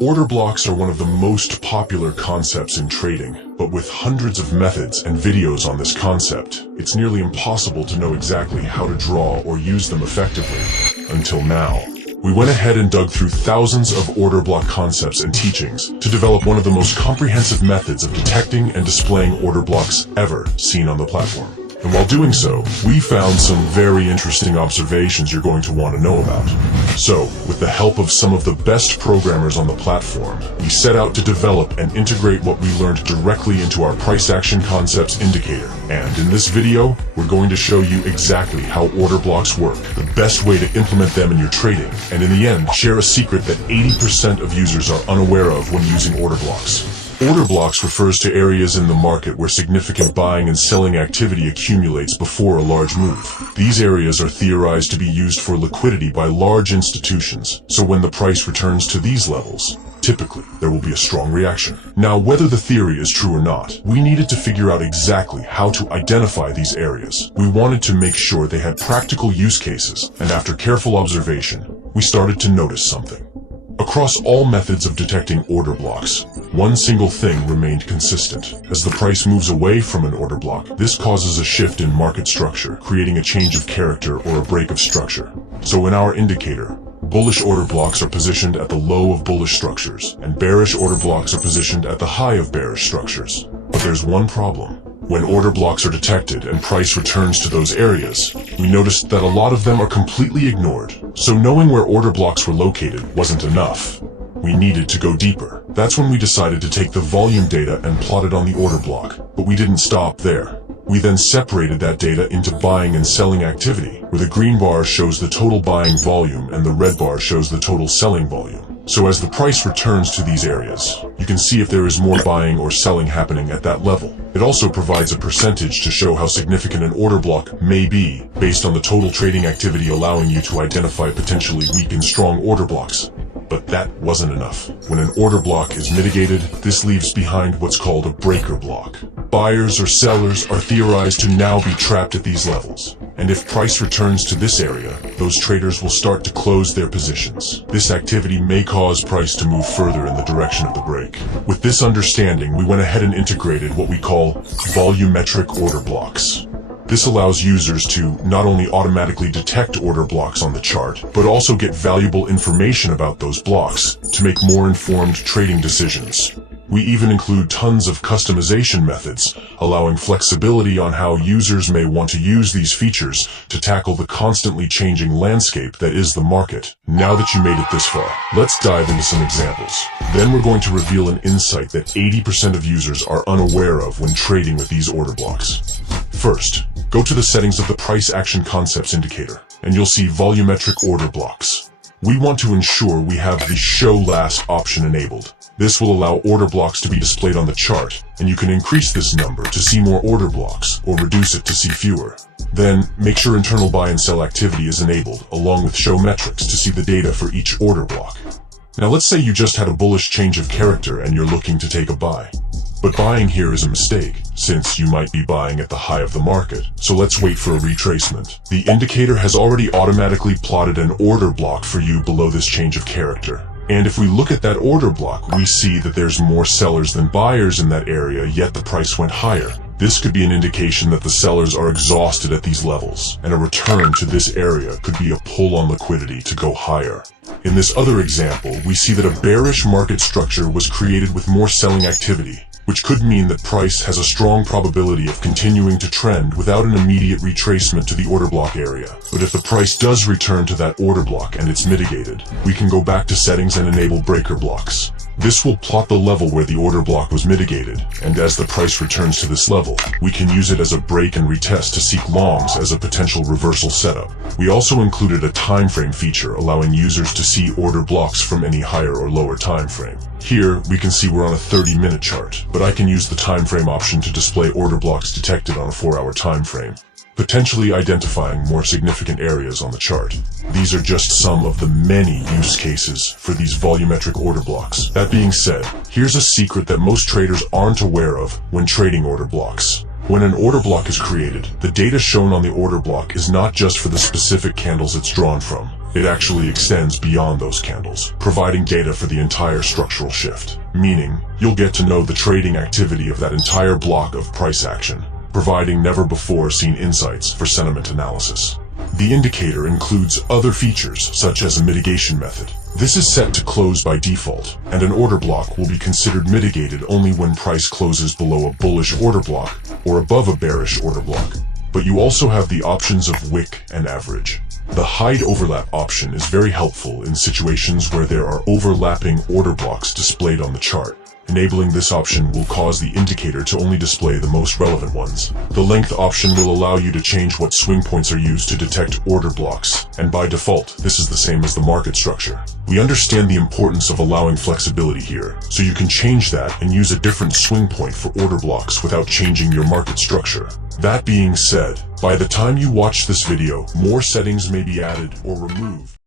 Order blocks are one of the most popular concepts in trading, but with hundreds of methods and videos on this concept, it's nearly impossible to know exactly how to draw or use them effectively. Until now. We went ahead and dug through thousands of order block concepts and teachings to develop one of the most comprehensive methods of detecting and displaying order blocks ever seen on the platform. And while doing so, we found some very interesting observations you're going to want to know about. So, with the help of some of the best programmers on the platform, we set out to develop and integrate what we learned directly into our price action concepts indicator. And in this video, we're going to show you exactly how order blocks work, the best way to implement them in your trading, and in the end, share a secret that 80% of users are unaware of when using order blocks. Order blocks refers to areas in the market where significant buying and selling activity accumulates before a large move. These areas are theorized to be used for liquidity by large institutions, so when the price returns to these levels, typically, there will be a strong reaction. Now, whether the theory is true or not, we needed to figure out exactly how to identify these areas. We wanted to make sure they had practical use cases, and after careful observation, we started to notice something. Across all methods of detecting order blocks, one single thing remained consistent. As the price moves away from an order block, this causes a shift in market structure, creating a change of character or a break of structure. So in our indicator, bullish order blocks are positioned at the low of bullish structures, and bearish order blocks are positioned at the high of bearish structures. But there's one problem. When order blocks are detected and price returns to those areas, we noticed that a lot of them are completely ignored. So knowing where order blocks were located wasn't enough. We needed to go deeper. That's when we decided to take the volume data and plot it on the order block. But we didn't stop there. We then separated that data into buying and selling activity, where the green bar shows the total buying volume and the red bar shows the total selling volume. So as the price returns to these areas, you can see if there is more buying or selling happening at that level. It also provides a percentage to show how significant an order block may be, based on the total trading activity, allowing you to identify potentially weak and strong order blocks. But that wasn't enough. When an order block is mitigated, this leaves behind what's called a breaker block. Buyers or sellers are theorized to now be trapped at these levels. And if price returns to this area, those traders will start to close their positions. This activity may cause price to move further in the direction of the break. With this understanding, we went ahead and integrated what we call volumetric order blocks. This allows users to not only automatically detect order blocks on the chart, but also get valuable information about those blocks to make more informed trading decisions. We even include tons of customization methods, allowing flexibility on how users may want to use these features to tackle the constantly changing landscape that is the market. Now that you made it this far, let's dive into some examples. Then we're going to reveal an insight that 80% of users are unaware of when trading with these order blocks. First, go to the settings of the price action concepts indicator, and you'll see volumetric order blocks. We want to ensure we have the show last option enabled. This will allow order blocks to be displayed on the chart, and you can increase this number to see more order blocks, or reduce it to see fewer. Then, make sure internal buy and sell activity is enabled, along with show metrics to see the data for each order block. Now let's say you just had a bullish change of character and you're looking to take a buy. But buying here is a mistake, since you might be buying at the high of the market. So let's wait for a retracement. The indicator has already automatically plotted an order block for you below this change of character. And if we look at that order block, we see that there's more sellers than buyers in that area, yet the price went higher. This could be an indication that the sellers are exhausted at these levels, and a return to this area could be a pull on liquidity to go higher. In this other example, we see that a bearish market structure was created with more selling activity, which could mean that price has a strong probability of continuing to trend without an immediate retracement to the order block area. But if the price does return to that order block and it's mitigated, we can go back to settings and enable breaker blocks. This will plot the level where the order block was mitigated, and as the price returns to this level, we can use it as a break and retest to seek longs as a potential reversal setup. We also included a time frame feature allowing users to see order blocks from any higher or lower time frame. Here, we can see we're on a 30-minute chart, but I can use the time frame option to display order blocks detected on a 4-hour time frame, potentially identifying more significant areas on the chart. These are just some of the many use cases for these volumetric order blocks. That being said, here's a secret that most traders aren't aware of when trading order blocks. When an order block is created, the data shown on the order block is not just for the specific candles it's drawn from. It actually extends beyond those candles, providing data for the entire structural shift. Meaning, you'll get to know the trading activity of that entire block of price action, providing never-before-seen insights for sentiment analysis. The indicator includes other features, such as a mitigation method. This is set to close by default, and an order block will be considered mitigated only when price closes below a bullish order block or above a bearish order block. But you also have the options of wick and average. The hide overlap option is very helpful in situations where there are overlapping order blocks displayed on the chart. Enabling this option will cause the indicator to only display the most relevant ones. The length option will allow you to change what swing points are used to detect order blocks, and by default, this is the same as the market structure. We understand the importance of allowing flexibility here, so you can change that and use a different swing point for order blocks without changing your market structure. That being said, by the time you watch this video, more settings may be added or removed.